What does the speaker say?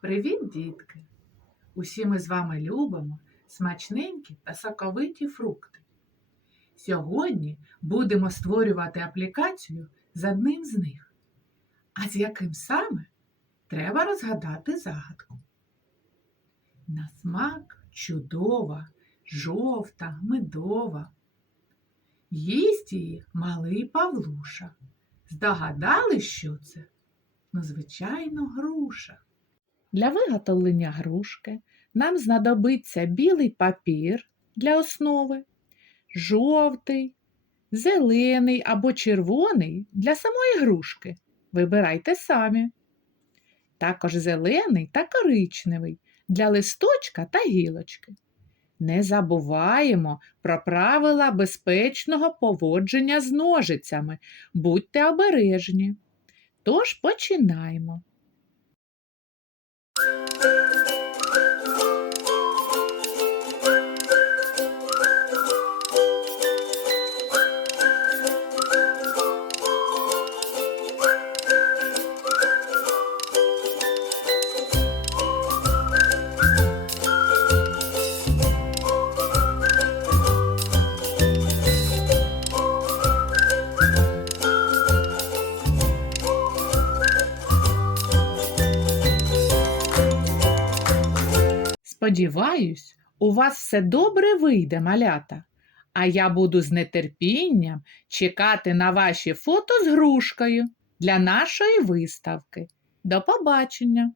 Привіт, дітки! Усі ми з вами любимо смачненькі та соковиті фрукти. Сьогодні будемо створювати аплікацію з одним з них. А з яким саме треба розгадати загадку. На смак чудова, жовта, медова. Їсть її малий Павлуша. Здогадали, що це? Ну, звичайно, груша. Для виготовлення грушки нам знадобиться білий папір для основи, жовтий, зелений або червоний для самої грушки. Вибирайте самі. Також зелений та коричневий для листочка та гілочки. Не забуваємо про правила безпечного поводження з ножицями. Будьте обережні. Тож починаємо. Сподіваюсь, у вас все добре вийде, малята. А я буду з нетерпінням чекати на ваші фото з грушкою для нашої виставки. До побачення!